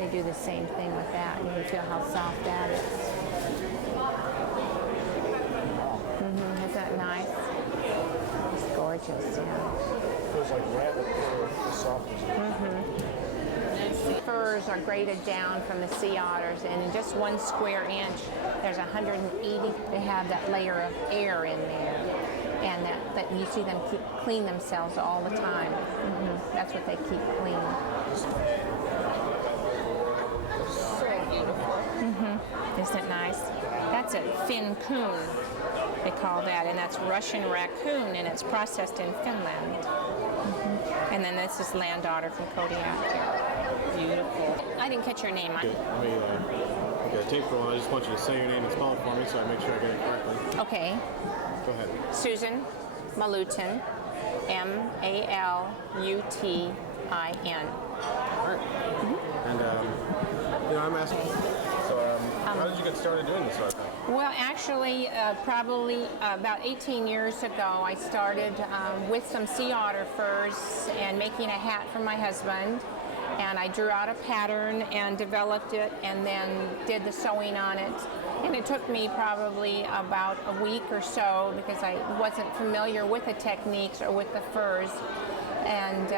they do the same thing with that. You can feel how soft that is. Isn't that nice? It's gorgeous, yeah. Feels like rabbit fur, the softest. Furs are graded down from the sea otters, and in just 1 square inch, there's 180. They have that layer of air in there, and that you see them clean themselves all the time. That's what they keep clean. So beautiful. Isn't it nice? That's a fin coon, they call that, and that's Russian raccoon, and it's processed in Finland. And then this is land otter from Kodiak. Beautiful. I didn't catch your name. Let me get a tape roll. I just want you to say your name and spell it for me so I make sure I get it correctly. Okay. Go ahead. Susan Malutin, Malutin. All right. And I'm asking. So, how did you get started doing this sort of thing? Well, actually, probably about 18 years ago, I started with some sea otter furs and making a hat for my husband. And I drew out a pattern and developed it and then did the sewing on it. And it took me probably about a week or so because I wasn't familiar with the techniques or with the furs. And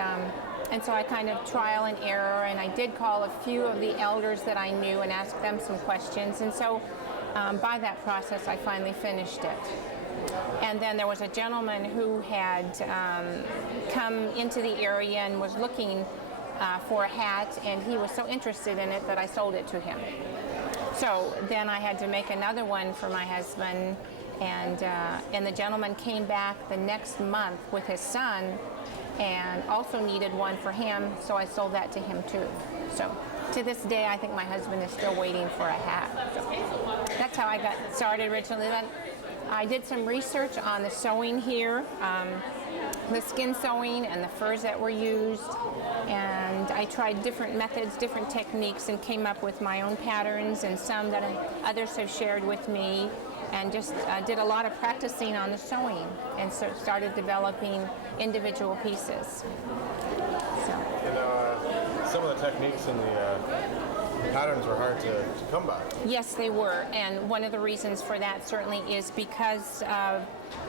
so I kind of trial and error, and I did call a few of the elders that I knew and ask them some questions. And so by that process, I finally finished it. And then there was a gentleman who had come into the area and was looking for a hat, and he was so interested in it that I sold it to him. So then I had to make another one for my husband, and the gentleman came back the next month with his son and also needed one for him, so I sold that to him too. So to this day, I think my husband is still waiting for a hat. So that's how I got started originally. Then I did some research on the sewing here, the skin sewing and the furs that were used, and I tried different methods, different techniques, and came up with my own patterns and some that others have shared with me, and just did a lot of practicing on the sewing, and so started developing individual pieces. So. And some of the techniques and the patterns were hard to come by. Yes, they were, and one of the reasons for that certainly is because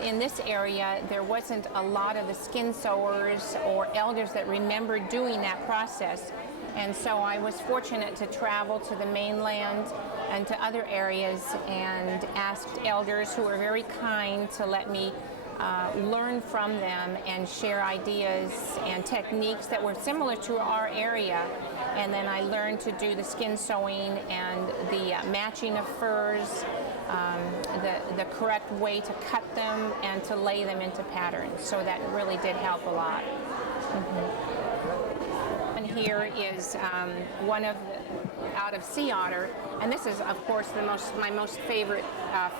in this area there wasn't a lot of the skin sewers or elders that remembered doing that process, and so I was fortunate to travel to the mainland and to other areas and asked elders who were very kind to let me learn from them and share ideas and techniques that were similar to our area. And then I learned to do the skin sewing and the matching of furs, the correct way to cut them and to lay them into patterns. So that really did help a lot. And here is one of out of sea otter, and this is of course my most favorite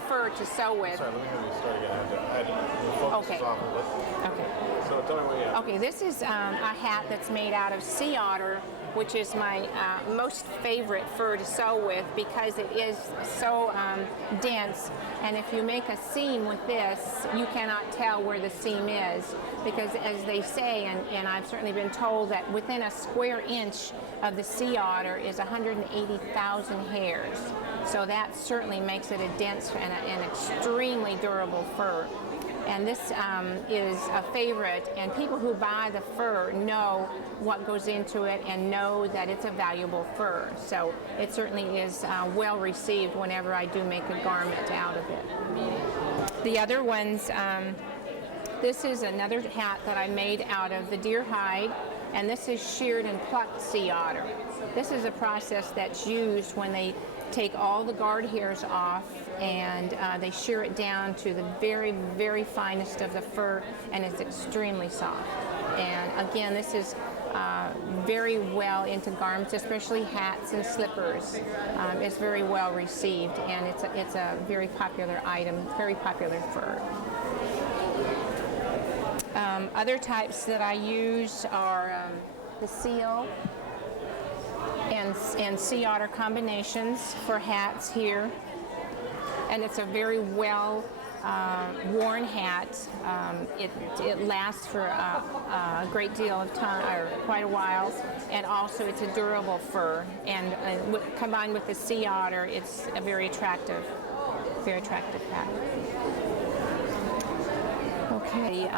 fur to sew with. Sorry, let me have you start again. I had to focus Okay. off of it. Okay. So tell me what you have. Okay, this is a hat that's made out of sea otter, which is my most favorite fur to sew with because it is so dense, and if you make a seam with this, you cannot tell where the seam is, because as they say, and I've certainly been told, that within a square inch of the sea otter is 180,000 hairs. So that certainly makes it a dense and an extremely durable fur. And this is a favorite, and people who buy the fur know what goes into it and know that it's a valuable fur. So it certainly is well received whenever I do make a garment out of it. The other ones, this is another hat that I made out of the deer hide, and this is sheared and plucked sea otter. This is a process that's used when they take all the guard hairs off and they shear it down to the very, very finest of the fur, and it's extremely soft. And again, this is very well into garments, especially hats and slippers. It's very well received, and it's a very popular item, very popular fur. Other types that I use are the seal and sea otter combinations for hats here, and it's a very well worn hat. It lasts for a great deal of time, or quite a while, and also it's a durable fur. And combined with the sea otter, it's a very attractive hat. Okay,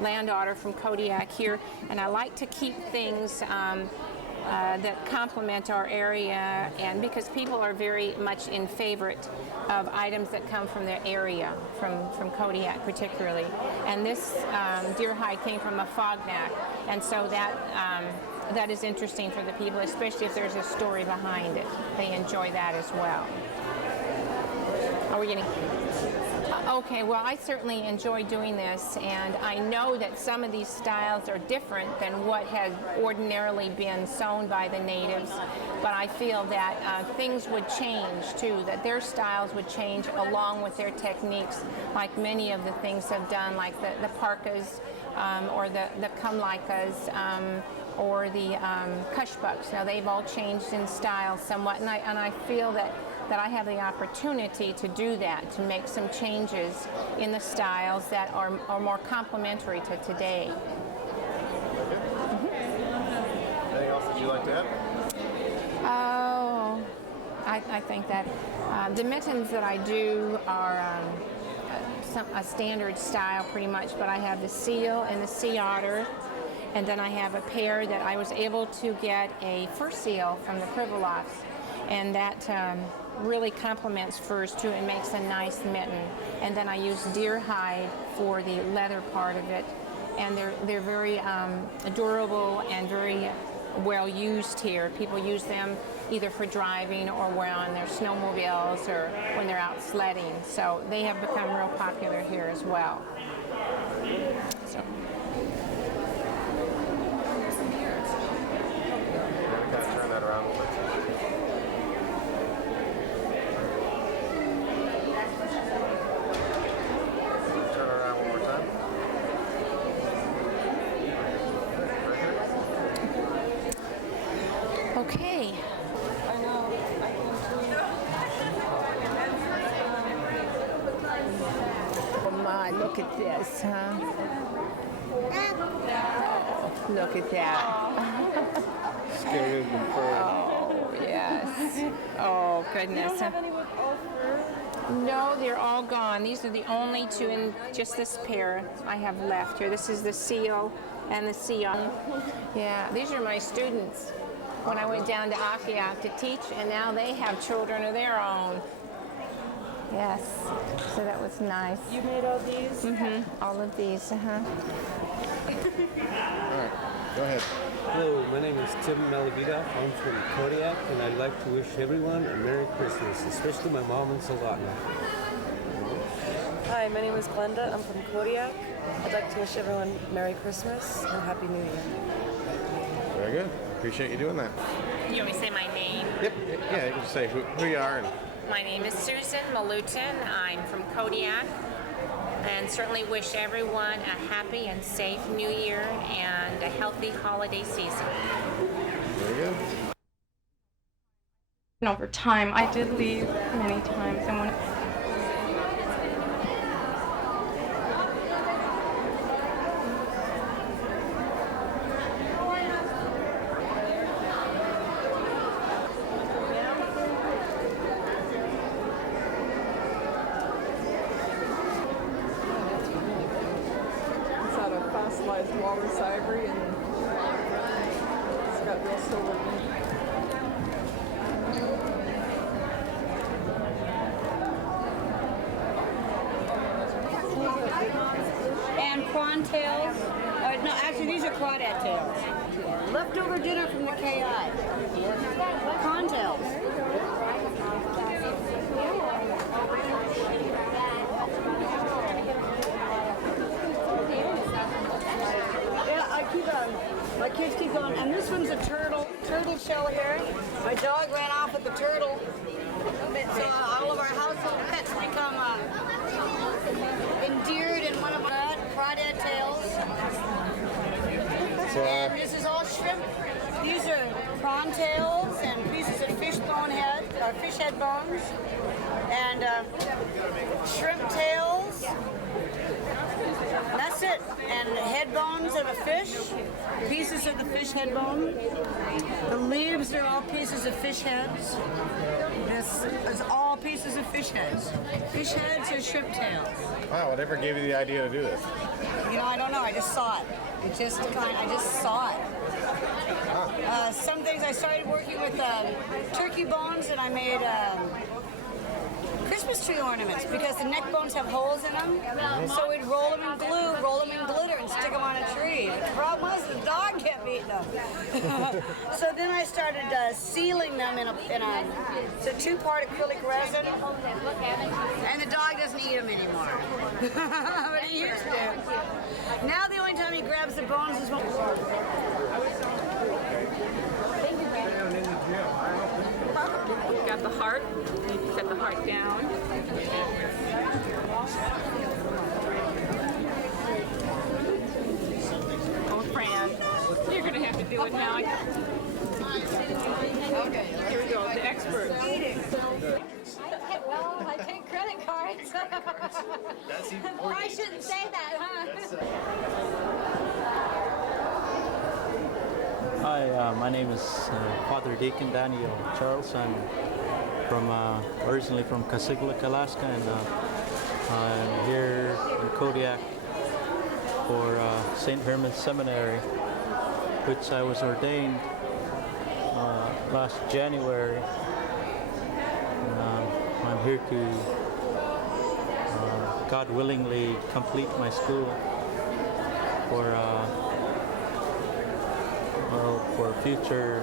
land otter from Kodiak here, and I like to keep things that complement our area, and because people are very much in favorite of items that come from their area, from Kodiak particularly. And this deer hide came from a fognac, and so that is interesting for the people, especially if there's a story behind it. They enjoy that as well. Are we getting... Okay, well, I certainly enjoy doing this, and I know that some of these styles are different than what has ordinarily been sewn by the natives, but I feel that things would change too, that their styles would change along with their techniques, like many of the things have done, like the parkas or the kamlaikas or the kushbucks. Now, they've all changed in style somewhat, and I feel that I have the opportunity to do that, to make some changes in the styles that are more complementary to today. Anything else that you like to add? Oh, I think that the mittens that I do are a standard style pretty much, but I have the seal and the sea otter, and then I have a pair that I was able to get a fur seal from the Privilofs, and that really complements furs too and makes a nice mitten. And then I use deer hide for the leather part of it, and they're very durable and very well used here. People use them either for driving or when on their snowmobiles or when they're out sledding. So they have become real popular here as well. So. Turn that around a little bit. Okay. Oh my, look at this, huh? Oh, look at that. Scared and fur. Oh, yes. Oh, goodness. You don't have any with all fur? No, they're all gone. These are the only two in just this pair I have left here. This is the seal and the sea otter. Yeah, these are my students when I went down to Alutiiq to teach, and now they have children of their own. Yes, so that was nice. You made all these? Mm-hmm. All of these, All right, go ahead. Hello, my name is Susan Malutin. I'm from Kodiak, and I'd like to wish everyone a Merry Christmas, especially my mom and Solana. Hi, my name is Glenda. I'm from Kodiak. I'd like to wish everyone Merry Christmas and Happy New Year. Very good. Appreciate you doing that. You want me to say my name? Yep. Yeah, you can just say who you are. And My name is Susan Malutin. I'm from Kodiak, and certainly wish everyone a happy and safe New Year and a healthy holiday season. very good. Over time, I did leave many times, and when It's out of fossilized walrus ivory, and it's got real silver ink. And prawn tails. No, actually, these are crawdad tails. Leftover dinner from the KI. Prawn tails. Yeah, I keep my kids keep going. And this one's a turtle shell here. My dog ran off with the turtle. So all of our household pets become endeared in one of our crawdad tails. And this is all shrimp. These are prawn tails and pieces of fish head bones, and shrimp tails. That's it. And head bones of a fish, pieces of the fish head bone. The leaves are all pieces of fish heads. This is all pieces of fish heads. Fish heads or shrimp tails. Wow, whatever gave you the idea to do this? You know, I don't know. I just saw it. I just saw it. Some things I started working with turkey bones, and I made Christmas tree ornaments because the neck bones have holes in them. So we'd roll them in glue, roll them in glitter, and stick them on a tree. The problem was the dog kept eating them. So then I started sealing them in a two-part acrylic resin, and the dog doesn't eat them anymore. But he used to. Now the only time he grabs the bones is when. Got the heart. You set the heart down. Oh, Fran, you're going to have to do it now. Okay, here we go, the expert. Well, I take credit cards. That's even more. I shouldn't say that, huh? Hi, my name is Father Deacon Daniel Charleson, originally from Kodiak, Alaska, and I'm here in Kodiak for St. Herman's Seminary, which I was ordained last January. I'm here to, God willingly, complete my school for future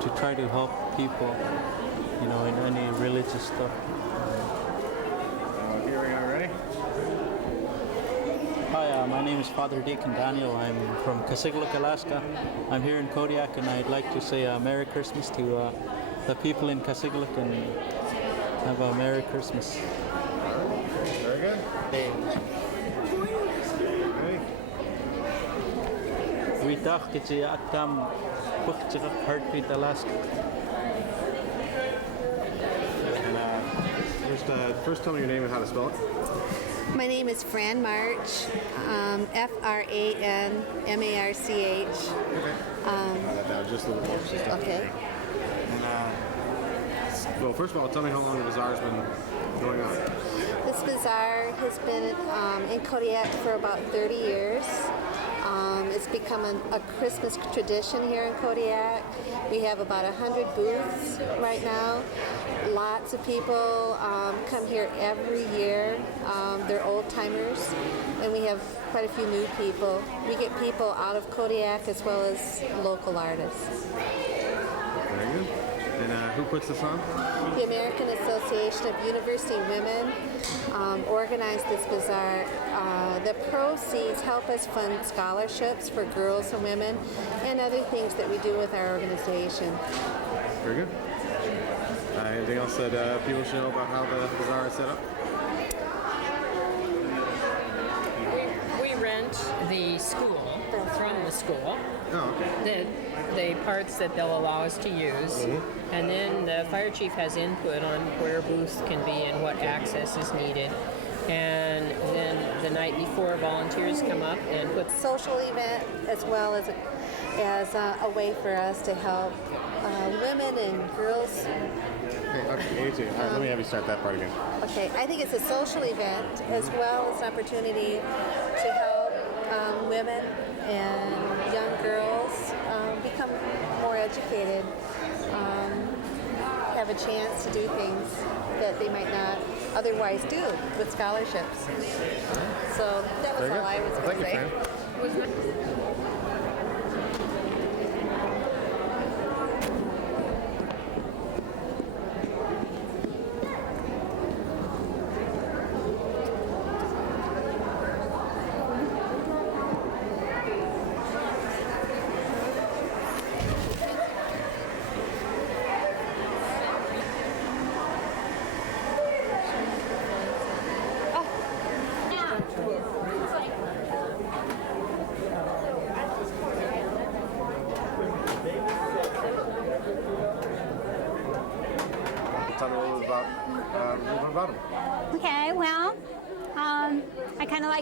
to try to help people, in any religious stuff. Here we are, ready? Hi, my name is Father Deacon Daniel. I'm from Kodiak, Alaska. I'm here in Kodiak, and I'd like to say Merry Christmas to the people in Kodiak, and have a Merry Christmas. Very good. We dacht dat je akam pukchik Heartbeat Alaska. And first tell me your name and how to spell it. My name is Fran March, F-R-A-N-M-A-R-C-H. Okay. Just a little more. Okay. And, well, first of all, tell me how long the bazaar's been going on. This bazaar has been in Kodiak for about 30 years. It's become a Christmas tradition here in Kodiak. We have about 100 booths right now. Lots of people come here every year. They're old timers, and we have quite a few new people. We get people out of Kodiak as well as local artists. Very good. And who puts this on? The American Association of University Women organized this bazaar. The proceeds help us fund scholarships for girls and women and other things that we do with our organization. Very good. Anything else that people should know about how the bazaar is set up? We rent the school from the school. Oh, okay. The parts that they'll allow us to use, and then the fire chief has input on where booths can be and what access is needed. And then the night before, volunteers come up and put social event as well as a way for us to help women and girls. Okay, you too. All right, let me have you start that part again. Okay, I think it's a social event as well as an opportunity to help women and young girls become more educated, have a chance to do things that they might not otherwise do with scholarships. So that was all I was going to say.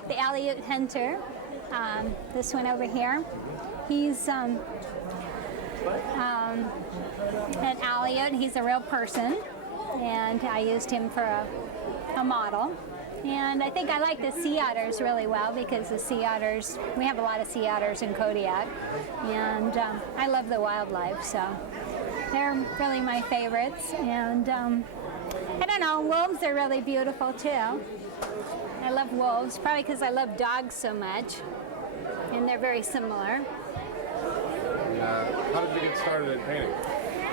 like the Alutiiq hunter. This one over here. He's an Alutiiq. He's a real person, and I used him for a model. And I think I like the sea otters really well because the sea otters, we have a lot of sea otters in Kodiak, and I love the wildlife, so they're really my favorites. And I don't know, wolves are really beautiful too. I love wolves, probably because I love dogs so much, and they're very similar. How did you get started in painting?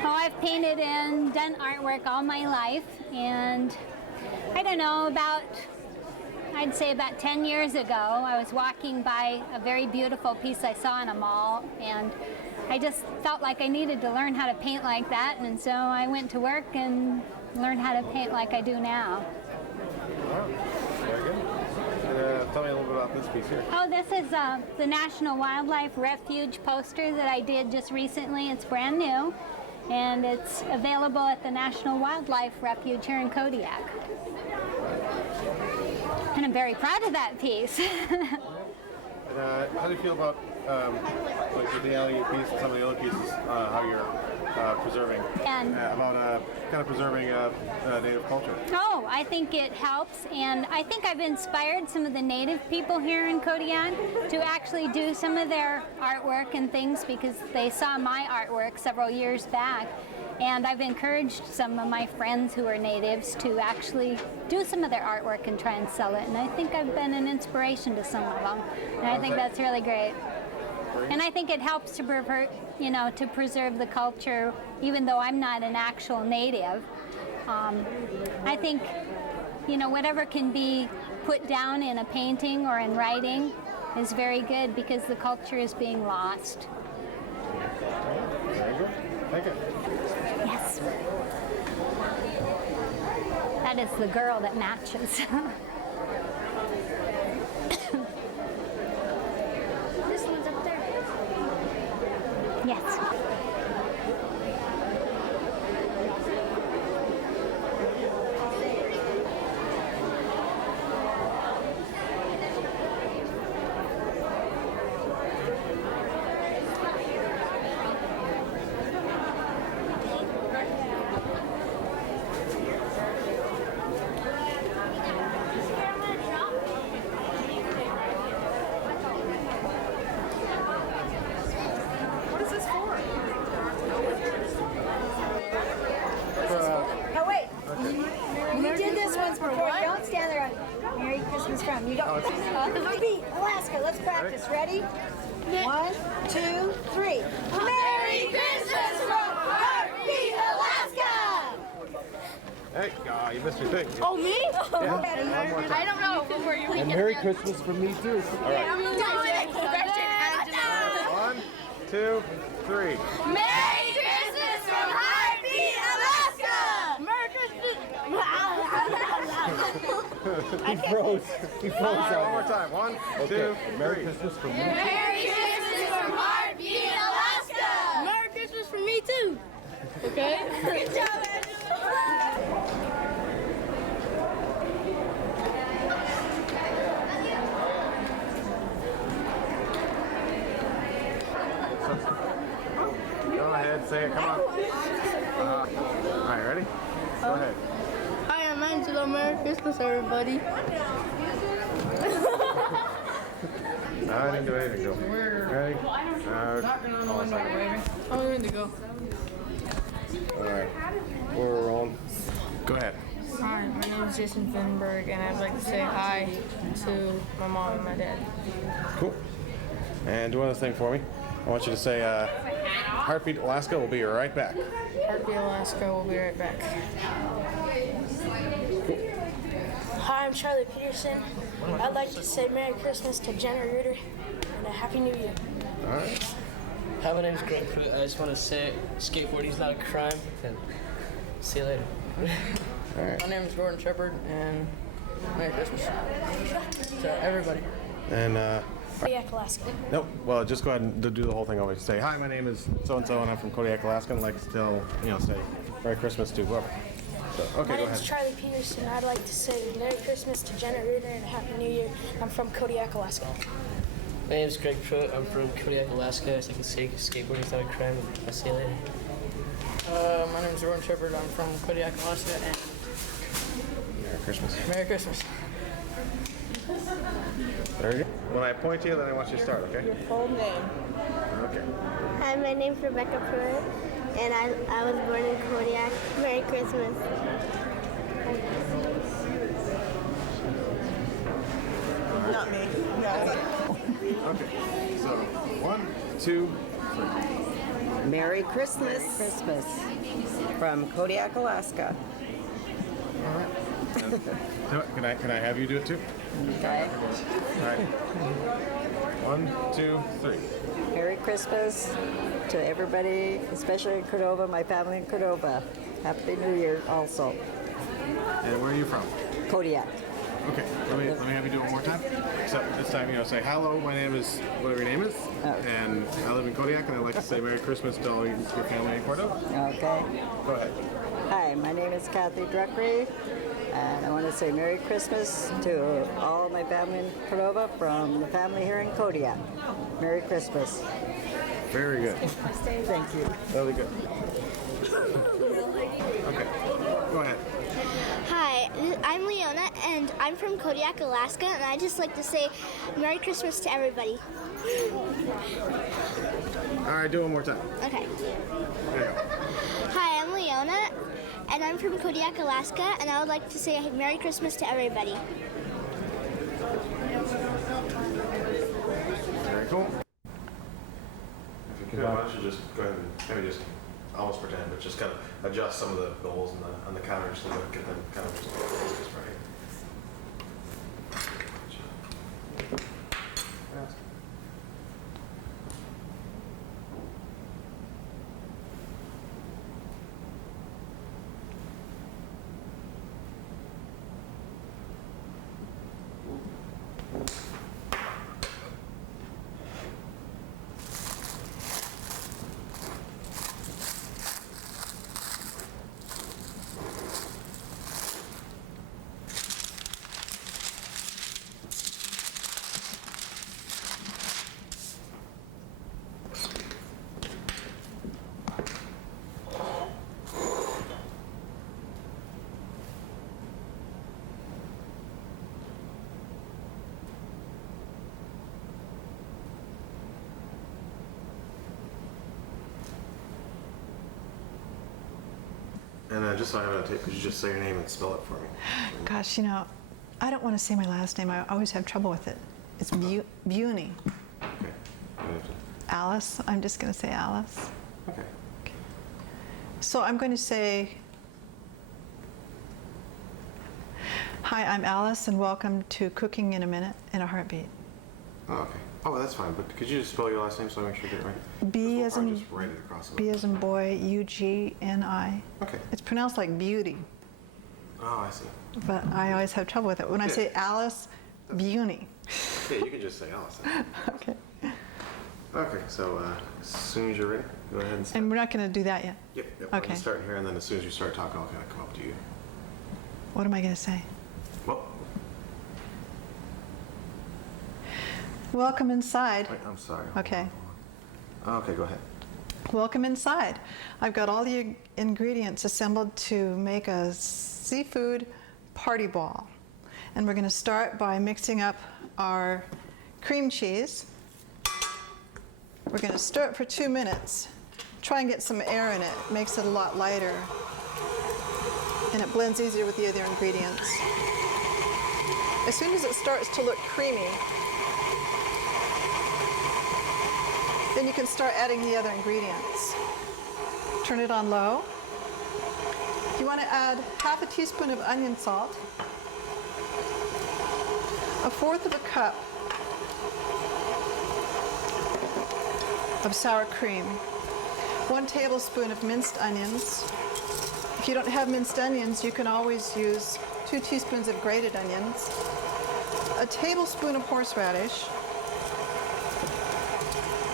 Oh, I've painted and done artwork all my life, and I don't know, I'd say about 10 years ago, I was walking by a very beautiful piece I saw in a mall, and I just felt like I needed to learn how to paint like that, and so I went to work and learned how to paint like I do now. Oh, very good. And, tell me a little bit about this piece here. Oh, this is the National Wildlife Refuge poster that I did just recently. It's brand new, and it's available at the National Wildlife Refuge here in Kodiak. And I'm very proud of that piece. And, how do you feel about like the Alutiiq piece and some of the other pieces, how you're preserving, And about kind of preserving native culture? oh, I think it helps, and I think I've inspired some of the native people here in Kodiak to actually do some of their artwork and things because they saw my artwork several years back. And I've encouraged some of my friends who are natives to actually do some of their artwork and try and sell it. And I think I've been an inspiration to some of them. And I think that's really great. And I think it helps to to preserve the culture, even though I'm not an actual native. I think, whatever can be put down in a painting or in writing is very good because the culture is being lost. Very good. Thank you. Yes. That is the girl that matches. This one's up there. Yes. What is this for? Oh wait, we did this once before. Don't stand there. Merry Christmas from you. Don't. Heartbeat, Alaska. Let's practice. Ready? 1, 2, 3. Merry Christmas from Heartbeat, Alaska. Hey, you missed your thing. Oh, me? Yeah. One more time. I don't know before you. And Merry Christmas from me too. All right. I'm doing it. 1, 2, 3. Merry Christmas from Heartbeat, Alaska. Merry Christmas. He froze. He froze All right, out. one more time. 1, 2, 3. Merry Christmas from me. Merry Christmas from Heartbeat, Alaska. Merry Christmas from me too. Okay. Good job, Go ahead, say it. Come on. All right, ready? Go ahead. Hi, I'm Angela. Merry Christmas, everybody. No, I didn't do anything. Go. Ready? I'm ready to go. All right. We're rolling. Go ahead. Hi, my name is Jason Finberg, and I'd like to say hi to my mom and my dad. Cool. And do one other thing for me. I want you to say, Heartbeat Alaska will be right back. Heartbeat Alaska will be right back. Hi, I'm Charlie Peterson. I'd like to say Merry Christmas to Jenna Reuter and a Happy New Year. All right. Hi, my name is Glenda Pruitt. I just want to say skateboarding is not a crime. And see you later. All right. My name is Gordon Shepard, and Merry Christmas to everybody. And, Kodiak, Alaska. nope. Well, just go ahead and do the whole thing over. Say, hi, my name is so-and-so, and I'm from Kodiak, Alaska, and I'd like to still, say Merry Christmas to whoever. Okay, My go name's ahead. Charlie Peterson. I'd like to say Merry Christmas to Jenna Reuter and a Happy New Year. I'm from Kodiak, Alaska. My name's Greg Pruitt. I'm from Kodiak, Alaska. As I can say, skateboarding's not a crime. I'll see you later. My name's Shepard. I'm from Kodiak, Alaska, and Merry Christmas. Merry Christmas. Very good. When I point to you, then I want you to start, okay? Your full name. Okay. Hi, my name's Rebecca Pruitt, and I was born in Kodiak. Merry Christmas. Not me. No. Okay. So, 1, 2, 3. Merry Christmas. Christmas. From Kodiak, Alaska. Can I have you do it too? Okay. All right. 1, 2, 3. Merry Christmas to everybody, especially in Cordova, my family in Cordova. Happy New Year also. And where are you from? Kodiak. Okay, let me have you do it one more time. Except this time, say, hello, my name is whatever your name is, and I live in Kodiak, and I'd like to say Merry Christmas to all your family in Cordova. Okay. Go ahead. Hi, my name is Kathy Druckery, and I want to say Merry Christmas to all my family in Cordova from the family here in Kodiak. Merry Christmas. Very good. Thank you. Really good. Okay, go ahead. Hi, I'm Leona, and I'm from Kodiak, Alaska, and I'd just like to say Merry Christmas to everybody. All right, do it one more time. Okay. There you go. Hi, I'm Leona, and I'm from Kodiak, Alaska, and I would like to say Merry Christmas to everybody. Very cool. If you could, why don't you just go ahead and maybe just almost pretend, but just kind of adjust some of the holes on the counter just to get them kind of just right. And just so I have a tape, could you just say your name and spell it for me? Gosh, I don't want to say my last name. I always have trouble with it. It's Bugni. Okay. Alice. I'm just going to say Alice. Okay. So I'm going to say, hi, I'm Alice, and welcome to Cooking in a Minute in a Heartbeat. Oh, okay. Oh, that's fine. But could you just spell your last name so I make sure I get it right? B as in just write it across. B as in boy, U-G-N-I. Okay. It's pronounced like beauty, Oh, I see. but I always have trouble with it. When I say Alice Bugni. Yeah, you can just say Alice. Okay. Okay, so as soon as you're ready, go ahead and start. And we're not going to do that yet. Yep. Okay. I'm starting here, and then as soon as you start talking, I'll kind of come up to you. What am I going to say? Well. Welcome inside. Wait, I'm sorry. Okay. Okay, go ahead. Welcome inside. I've got all the ingredients assembled to make a seafood party ball. And we're going to start by mixing up our cream cheese. We're going to stir it for 2 minutes. Try and get some air in it. It makes it a lot lighter. And it blends easier with the other ingredients. As soon as it starts to look creamy, then you can start adding the other ingredients. Turn it on low. You want to add half a teaspoon of onion salt, 1/4 cup of sour cream, 1 tablespoon of minced onions. If you don't have minced onions, you can always use 2 teaspoons of grated onions, a tablespoon of horseradish,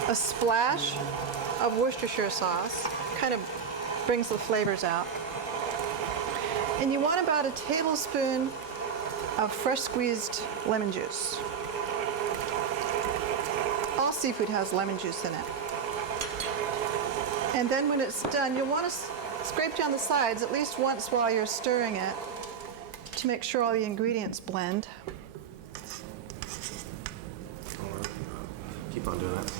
a splash of Worcestershire sauce, kind of brings the flavors out, And you want about a tablespoon of fresh squeezed lemon juice. All seafood has lemon juice in it. And then when it's done, you'll want to scrape down the sides at least once while you're stirring it to make sure all the ingredients blend. Keep on doing that.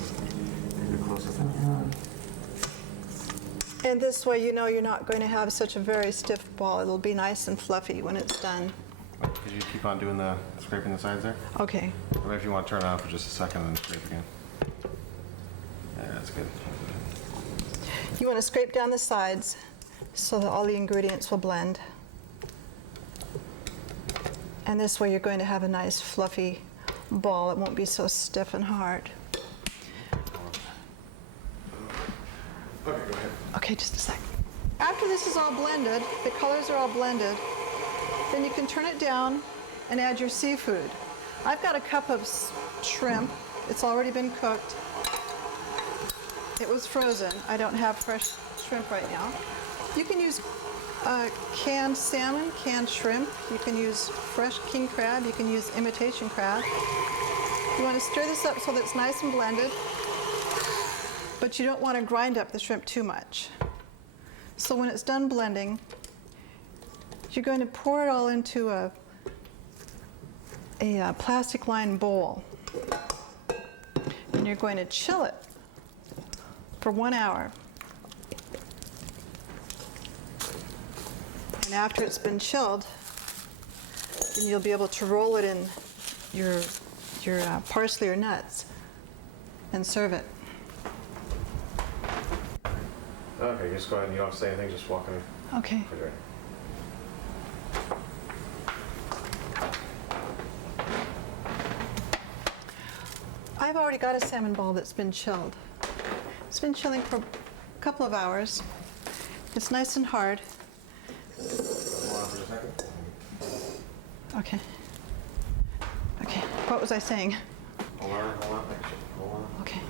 You're close enough. And this way you know you're not going to have such a very stiff ball. It'll be nice and fluffy when it's done. Could you keep on doing the scraping the sides there? Okay. Or maybe if you want to turn it on for just a second and then scrape again. Yeah, that's good. You want to scrape down the sides so that all the ingredients will blend. And this way you're going to have a nice fluffy ball. It won't be so stiff and hard. Okay, go ahead. Okay, just a sec. After this is all blended, the colors are all blended, then you can turn it down and add your seafood. I've got a cup of shrimp. It's already been cooked. It was frozen. I don't have fresh shrimp right now. You can use canned salmon, canned shrimp. You can use fresh king crab. You can use imitation crab. You want to stir this up so that it's nice and blended, but you don't want to grind up the shrimp too much. So when it's done blending, you're going to pour it all into a plastic lined bowl. And you're going to chill it for 1 hour. And after it's been chilled, then you'll be able to roll it in your parsley or nuts and serve it. Okay, just go ahead and you don't have to say anything, just walk in. Okay. Refrigerator. I've already got a salmon ball that's been chilled. It's been chilling for a couple of hours. It's nice and hard. Hold on for a second. Okay. Okay, what was I saying? Hold on. Okay.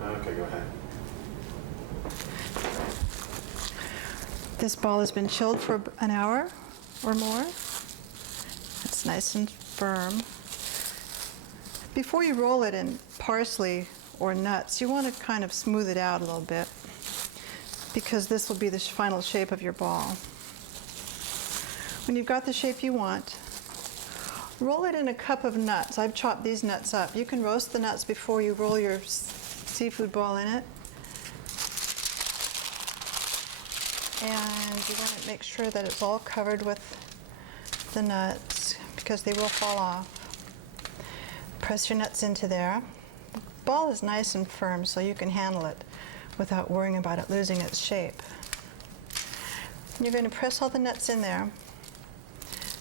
Okay, go ahead. This ball has been chilled for an hour or more. It's nice and firm. Before you roll it in parsley or nuts, you want to kind of smooth it out a little bit because this will be the final shape of your ball. When you've got the shape you want, roll it in a cup of nuts. I've chopped these nuts up. You can roast the nuts before you roll your seafood ball in it. And you want to make sure that it's all covered with the nuts because they will fall off. Press your nuts into there. The ball is nice and firm so you can handle it without worrying about it losing its shape. You're going to press all the nuts in there,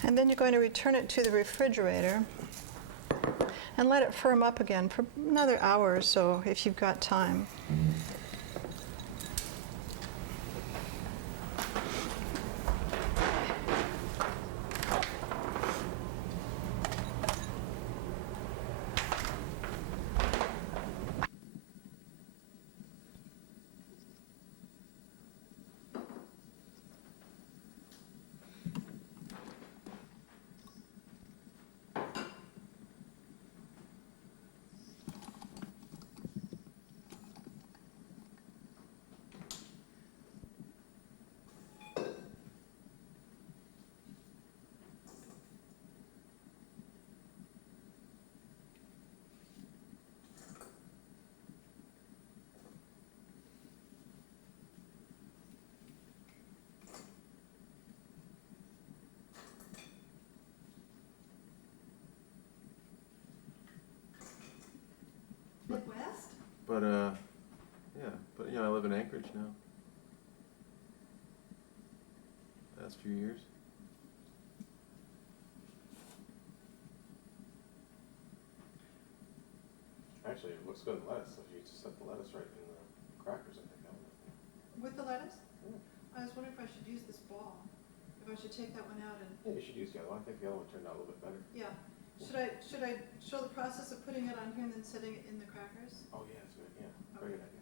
and then you're going to return it to the refrigerator and let it firm up again for another hour or so if you've got time. But yeah, but you know, I live in Anchorage now. Last few years. Actually, it looks good in lettuce. If you just set the lettuce right in the crackers, I think that would. With the lettuce? I was wondering if I should use this ball. If I should take that one out and... Yeah, you should use the other one. I think the other one turned out a little bit better. Yeah. Should I show the process of putting it on here and then setting it in the crackers? Oh yeah, that's good. Yeah, very good.